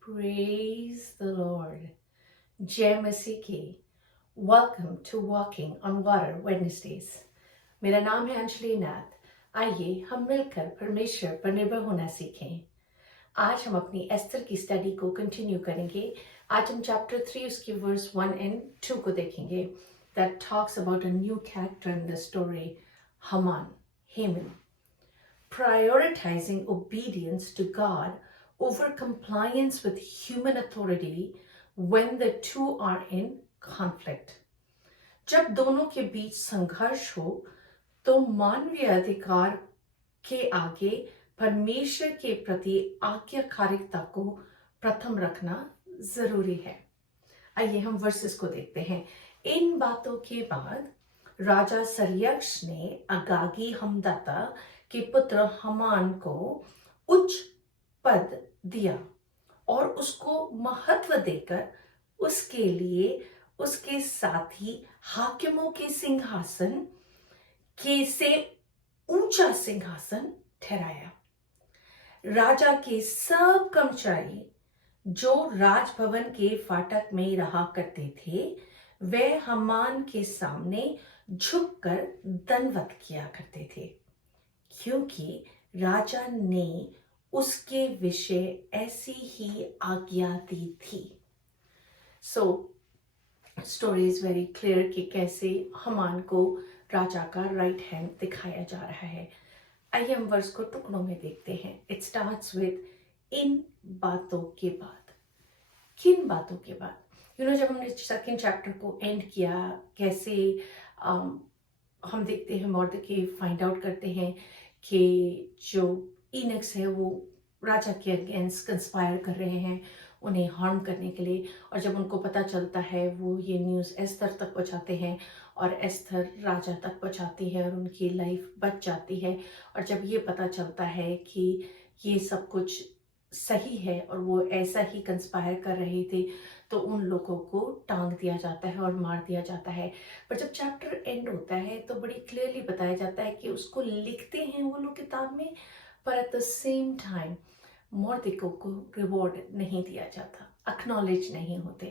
Praise the Lord. जय मसीह की। Welcome to walking on water Wednesdays. मेरा नाम है अंजलि नाथ। आइए हम मिलकर परमेश्वर पर निर्भर होना सीखें। आज हम अपनी एस्थर की स्टडी को कंटिन्यू करेंगे। आज हम चैप्टर 3 उसकी वर्स 1 एंड 2 को देखेंगे। That talks about a new character in the story, Haman. Prioritizing obedience to God over compliance with human authority when the two are in conflict. जब दोनों के बीच संघर्ष हो तो मानवीय अधिकार के आगे परमेश्वर के प्रति आज्ञाकारिता को प्रथम रखना जरूरी है। आइए हम वर्सेस को देखते हैं। इन बातों के बाद राजा सरयक्ष ने अगागी हमदता के पुत्र हमान को उच्च पद दिया और उसको महत्व देकर उसके लिए उसके साथी हाकिमों के सिंहासन के से ऊंचा सिंहासन ठहराया। राजा के सब कर्मचारी जो राजभवन के फाटक में रहा करते थे वे हमान के सामने झुककर दंडवत किया करते थे, क्योंकि राजा ने उसके विषय ऐसी ही आज्ञा दी थी। So story is very clear कि कैसे हमान को राजा का राइट हैंड दिखाया जा रहा है। आइए हम वर्स को टुकड़ों में देखते हैं। इट स्टार्ट्स विद इन बातों के बाद। किन बातों के बाद? जब हमने सेकंड चैप्टर को एंड किया, कैसे हम देखते हैं मॉर्देकी फाइंड आउट करते हैं कि जो इनक्स है वो राजा के अगेंस्ट कंस्पायर कर रहे हैं उन्हें हार्म करने के लिए। और जब उनको पता चलता है वो ये न्यूज़ एस्थर तक पहुंचाते हैं और एस्थर राजा तक पहुंचाती है और उनकी लाइफ बच जाती है। और जब ये पता चलता है कि ये सब कुछ सही है और वो ऐसा ही कंस्पायर कर रहे थे तो उन लोगों को टांग दिया जाता है और मार दिया जाता है। पर जब चैप्टर एंड होता है तो बड़ी क्लियरली बताया जाता है कि उसको लिखते हैं वो लोग किताब में, पर एट द सेम टाइम मॉर्देकी को रिवॉर्ड नहीं दिया जाता, एक्नॉलेज नहीं होते।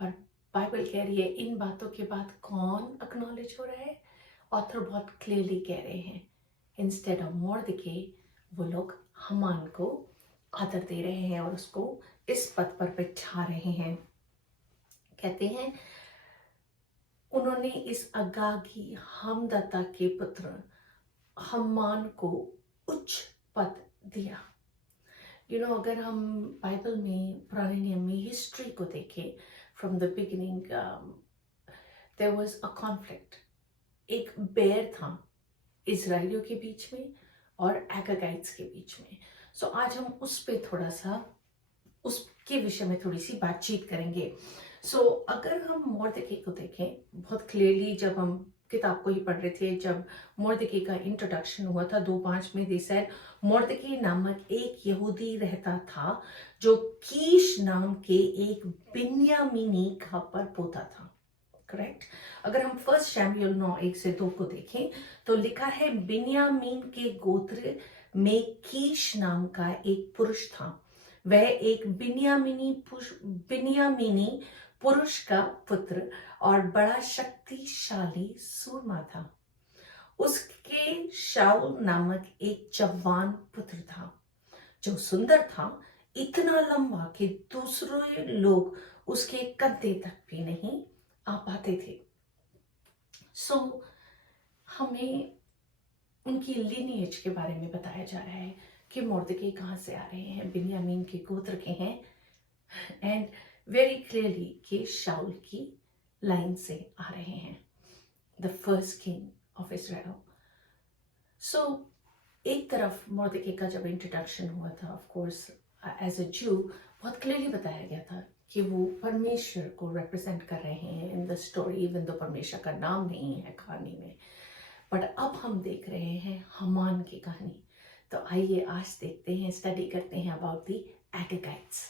पर बाइबल कह रही है इन बातों के बाद कौन एक्नॉलेज हो रहा है? ऑथर बहुत क्लियरली कह रहे हैं इंस्टेड ऑफ मॉर्देकी वो लोग हमान को आदर दे रहे हैं और उसको इस पद पर बिठा रहे हैं। कहते हैं उन्होंने इस अगागी हमदता के पुत्र हमान को उच्च पद दिया। अगर हम बाइबल में पुराने नियम में हिस्ट्री को देखें from the beginning, there was a conflict. एक बैर था इजराइलियों के बीच में और एगागाइट्स के बीच में। सो आज हम उस पे थोड़ा सा उसके विषय में थोड़ी सी बातचीत करेंगे। सो अगर हम मॉर्देकी को देखें बहुत क्लियरली, जब हम किताब को ही पढ़ रहे थे, जब मॉर्देकी का इंट्रोडक्शन हुआ था 2:5 में, दे सेड मॉर्देकी नामक एक यहूदी रहता था जो कीश नाम के एक बिन्यामीनी का पर पोता था। करेक्ट। अगर हम 1 शमूएल 9:1-2 को देखें तो लिखा है बिन्यामीन के गोत्र में कीश नाम का एक पुरुष था। वह एक बिन्यामीनी पुरुष का पुत्र और बड़ा शक्तिशाली सूरमा था। उसके शाऊल नामक एक जवान पुत्र था जो सुंदर था, इतना लंबा कि दूसरे लोग उसके कंधे तक भी नहीं आ पाते थे। सो हमें उनकी लिनिएज के बारे में बताया जा रहा है कि मॉर्देकी कहाँ से आ रहे हैं, बिन्यामीन के गोत्र के हैं, एंड वेरी क्लियरली कि शाऊल की लाइन से आ रहे हैं, the first king of Israel. So एक तरफ मॉर्देकी का जब इंट्रोडक्शन हुआ था, ऑफ कोर्स एज अ जू बहुत क्लियरली बताया गया था कि वो परमेश्वर को रिप्रेजेंट कर रहे हैं in the story, even though परमेश्वर का नाम नहीं है कहानी में। बट अब हम देख रहे हैं हमान की कहानी। तो आइए आज देखते हैं, स्टडी करते हैं अबाउट दी एगागाइट्स।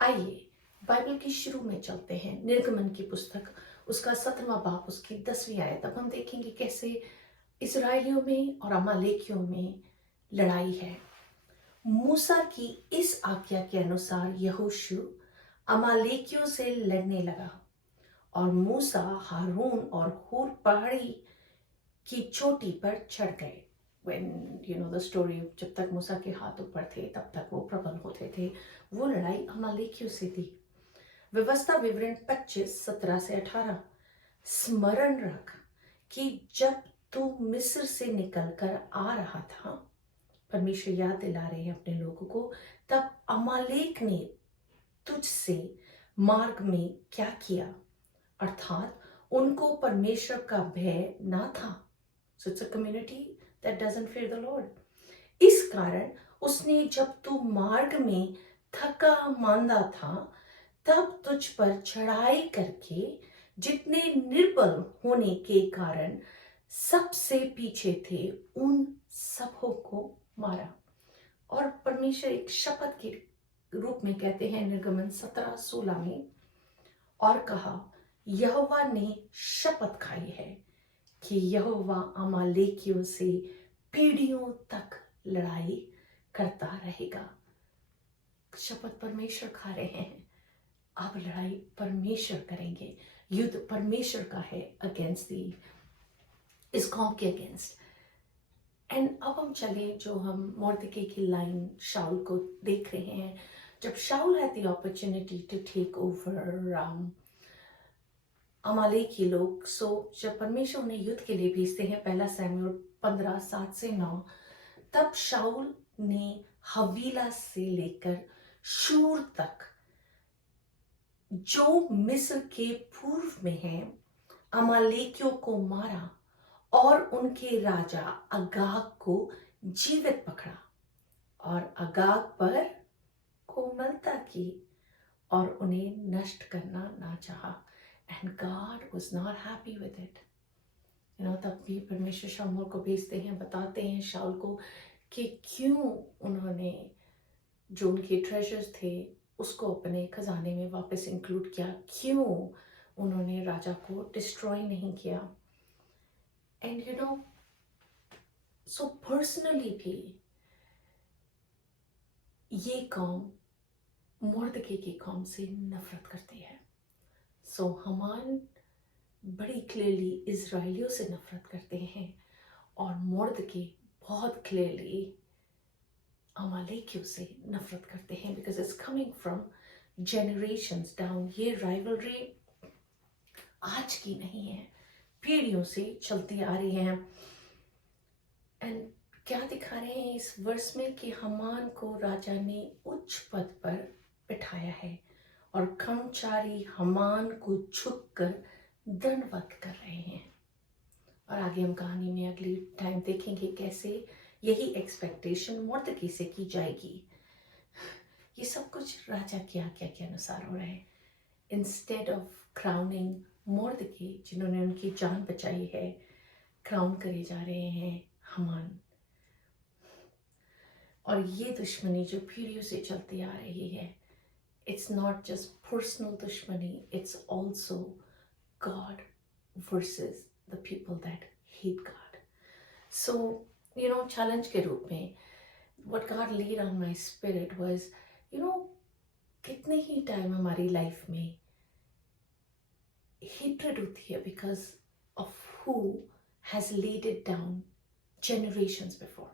आइए बाइबल की शुरू में चलते हैं, निर्गमन की पुस्तक, उसका 7वां बाब, उसकी 10वीं आयत। अब हम देखेंगे कैसे इजराइलियों में और अमालेकियों में लड़ाई है। मूसा की इस आज्ञा के अनुसार यहोशू अमालेकियों से लड़ने लगा और मूसा, हारून और हूर पहाड़ी की चोटी पर चढ़ गए। When you know the story, जब तक मूसा के हाथ ऊपर थे तब तक वो प्रबल होते थे। वो लड़ाई अमालेकियों से थी। व्यवस्था विवरण 25:17-18। स्मरण रख कि जब तू मिस्र से निकलकर आ रहा था, परमेश्वर याद दिला रहे हैं अपने लोगों को, तब अमालेक ने तुझसे मार्ग में क्या किया, अर्थात उनको परमेश्वर का भय ना था। So it's a community that doesn't fear the Lord. इस कारण उसने जब तू मार्ग में थका मांदा था तब तुझ पर चढ़ाई करके जितने निर्बल होने के कारण सबसे पीछे थे उन सबों को मारा। और परमेश्वर एक शपथ के रूप में कहते हैं निर्गमन 17:16 में, और कहा, यहोवा ने शपथ खाई है कि यहोवा अमालेकियों से पीढ़ियों तक लड़ाई करता रहेगा। शपथ परमेश्वर खा रहे हैं, अब लड़ाई परमेश्वर करेंगे। युद्ध परमेश्वर का है अगेंस्ट दी इस कौम के अगेंस्ट। एंड अब हम चले, जो हम मोर्दके की लाइन शाउल को देख रहे हैं। जब Saul had the opportunity to take over Amalekite लोग, सो जब परमेश्वर उन्हें युद्ध के लिए भेजते हैं, 1 शमूएल 15:7-9, तब शाउल ने हवीला से लेकर शूर तक, जो मिस्र के पूर्व में है, अमालेकियों को मारा और उनके राजा अगाग को जीवित पकड़ा और अगाग पर कोमलता की और उन्हें नष्ट करना ना चाहा। And God was not happy with it. तब भी परमेश्वर शाऊल को भेजते हैं, बताते हैं शाऊल को कि क्यों उन्होंने जो उनके ट्रेजर्स थे उसको अपने खजाने में वापस इंक्लूड किया, क्यों उन्होंने राजा को डिस्ट्रॉय नहीं किया। एंड सो पर्सनली भी ये कौम मोर्दके की कौम से नफरत करती है। सो हमान बड़ी क्लियरली इजराइलियों से नफरत करते हैं और मोर्दके बहुत क्लियरली अमालेकियों से नफरत करते हैं, because it's coming from generations down. ये राइवलरी आज की नहीं है, पीढ़ियों से चलती आ रही है। एंड क्या दिखा रहे हैं इस वर्ष में कि हमान को राजा ने उच्च पद पर बिठाया है और कर्मचारी हमान को झुककर दंडवत कर रहे हैं। और आगे हम कहानी में अगली टाइम देखेंगे कैसे यही एक्सपेक्टेशन मोर्दके से की जाएगी। ये सब कुछ राजा की आज्ञा के अनुसार हो रहा है। इंस्टेड ऑफ क्राउनिंग मोर्दके, जिन्होंने उनकी जान बचाई है, क्राउन करे जा रहे हैं हमान। और ये दुश्मनी जो पीढ़ियों से चलती आ रही है, it's not just personal दुश्मनी, it's also God versus the people that hate God. So, challenge के रूप में what God laid on my spirit was, कितने ही टाइम हमारी लाइफ में hatred होती है because of who has laid it down generations before.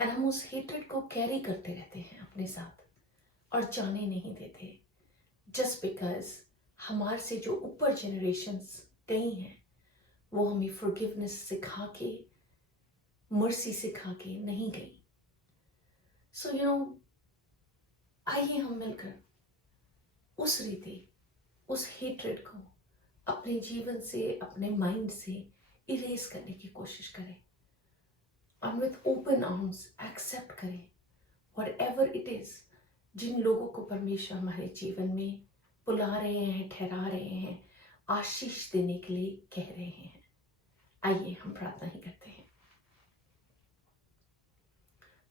And हम उस hatred को कैरी करते रहते हैं अपने साथ और जाने नहीं देते, जस्ट बिकॉज हमारे से जो ऊपर जनरेशन्स गई हैं वो हमें फॉरगिवनेस सिखा के, मर्सी सिखा के नहीं गई। सो आइए हम मिलकर उस रीति, उस हेट्रेड को अपने जीवन से, अपने माइंड से इरेज करने की कोशिश करें और विथ ओपन आर्म्स एक्सेप्ट करें whatever it is, जिन लोगों को परमेश्वर हमारे जीवन में बुला रहे हैं, ठहरा रहे हैं, आशीष देने के लिए कह रहे हैं, आइए हम प्रार्थना ही करते हैं।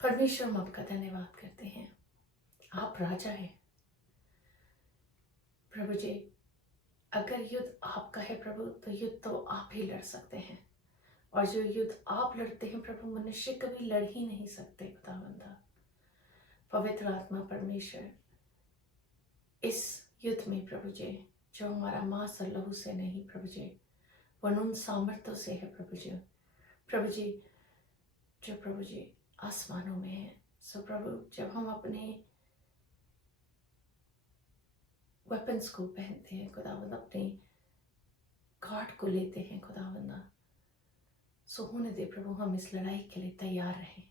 परमेश्वर, हम आपका धन्यवाद करते हैं, आप राजा हैं प्रभु जी। अगर युद्ध आपका है प्रभु, तो युद्ध तो आप ही लड़ सकते हैं, और जो युद्ध आप लड़ते हैं प्रभु, मनुष्य कभी लड़ ही नहीं सकते खुदावंदा। पवित्र आत्मा परमेश्वर, इस युद्ध में प्रभु जी, जो हमारा मांस और लहू से नहीं प्रभु जी, वह उन सामर्थ्यों से है प्रभु जी, जो प्रभु जी आसमानों में है। सो प्रभु, जब हम अपने वेपन्स को पहनते हैं खुदावंद, अपने गार्ड को लेते हैं खुदावंदा, सो होने दे प्रभु, हम इस लड़ाई के लिए तैयार रहें।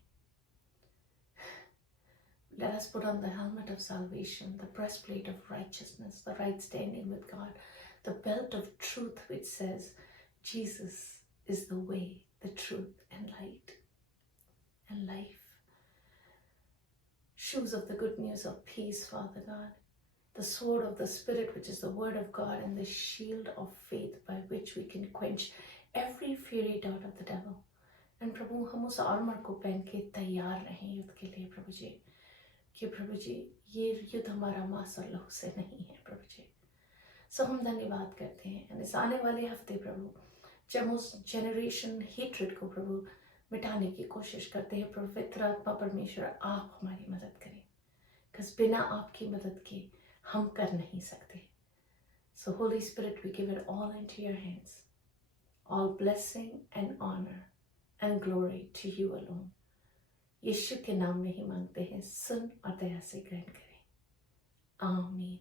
Let us put on the helmet of salvation, the breastplate of righteousness, the right standing with God, the belt of truth which says Jesus is the way, the truth and light and life. Shoes of the good news of peace, Father God, the sword of the Spirit which is the word of God, and the shield of faith by which we can quench every fiery dart of the devil. And प्रभु, हम उस armour को पहन के तैयार रहें युद्ध के लिए प्रभु जी, कि प्रभु जी ये युद्ध हमारा मांस और लहू से नहीं है प्रभु जी। सो हम धन्यवाद करते हैं। इस आने वाले हफ्ते प्रभु, जब उस जेनरेशन हेट्रेड को प्रभु मिटाने की कोशिश करते हैं, पवित्र आत्मा परमेश्वर आप हमारी मदद करें, बिकॉज बिना आपकी मदद के हम कर नहीं सकते। So Holy Spirit, we give it all into your hands, all blessing and honour and glory to you alone. यीशु के नाम में ही मांगते हैं, सुन और दया से ग्रहण करें, आमीन।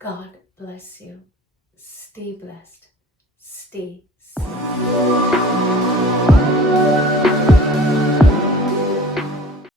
God bless you. Stay blessed. Stay safe.